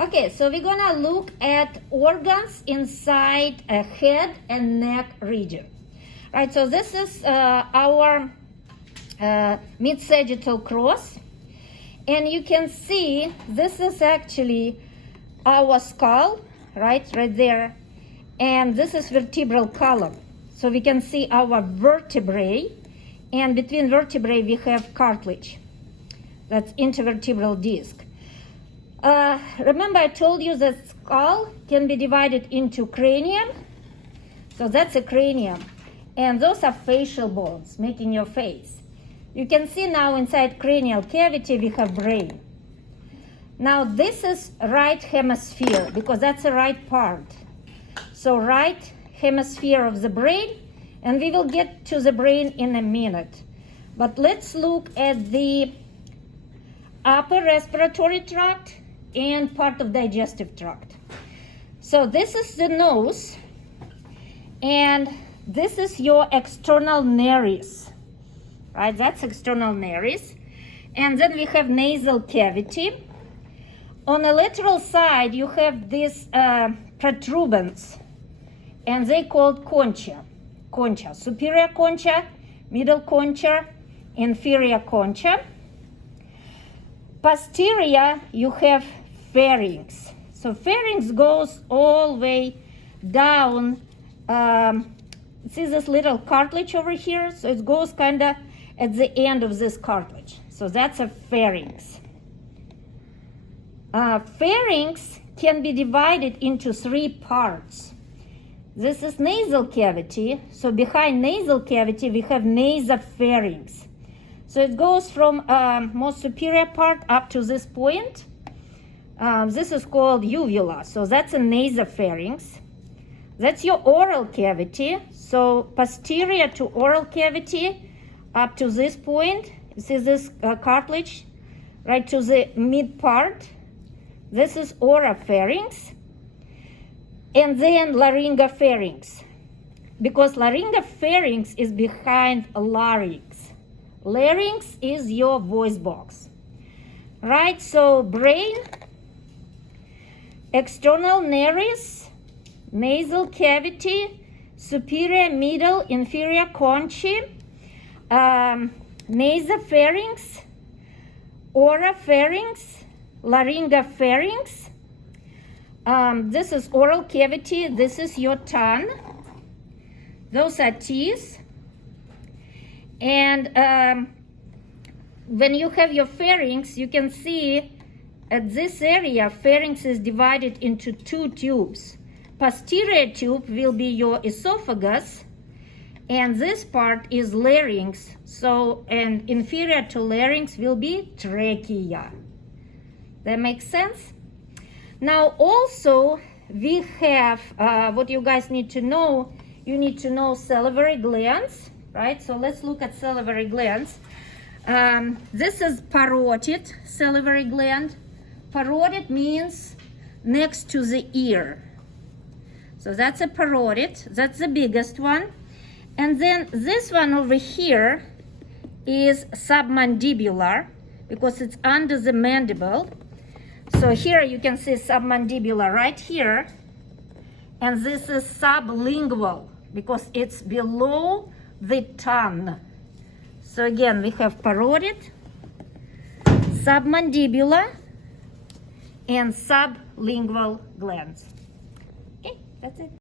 Okay, so we're gonna look at organs inside a head and neck region. Right, so this is our mid-sagittal cross. And you can see this is actually our skull, right there. And this is vertebral column. So we can see our vertebrae. And between vertebrae, we have cartilage. That's intervertebral disc. Remember I told you that skull can be divided into cranium. So that's a cranium. And those are facial bones making your face. You can see now inside cranial cavity we have brain. Now this is right hemisphere because that's the right part. So right hemisphere of the brain, and we will get to the brain in a minute. But let's look at the upper respiratory tract and part of digestive tract. So this is the nose, and this is your external nares, right? That's external nares. And then we have nasal cavity. On the lateral side, you have these protuberance, and they called concha. Concha, superior concha, middle concha, inferior concha. Posterior, you have pharynx. So pharynx goes all the way down. See this little cartilage over here? So it goes kind of at the end of this cartilage. So that's a pharynx. Pharynx can be divided into three parts. This is nasal cavity. So behind nasal cavity, we have nasopharynx. So it goes from most superior part up to this point. This is called uvula. So that's a nasopharynx. That's your oral cavity. So posterior to oral cavity up to this point. You see this cartilage right to the mid part. This is oropharynx. And then laryngopharynx. Because laryngopharynx is behind larynx. Larynx is your voice box. Right, so brain, external nares, nasal cavity, superior, middle, inferior concha, nasopharynx, oropharynx, laryngopharynx. This is oral cavity. This is your tongue. Those are teeth. And when you have your pharynx, you can see at this area, pharynx is divided into two tubes. Posterior tube will be your esophagus, and this part is larynx. So, and inferior to larynx will be trachea. That makes sense? Now, also, we have what you guys need to know. You need to know salivary glands, right? So let's look at salivary glands. This is parotid salivary gland. Parotid means next to the ear. So that's a parotid. That's the biggest one. And then this one over here is submandibular because it's under the mandible. So here you can see submandibular right here. And this is sublingual because it's below the tongue. So again, we have parotid, submandibular, and sublingual glands. Okay, that's it.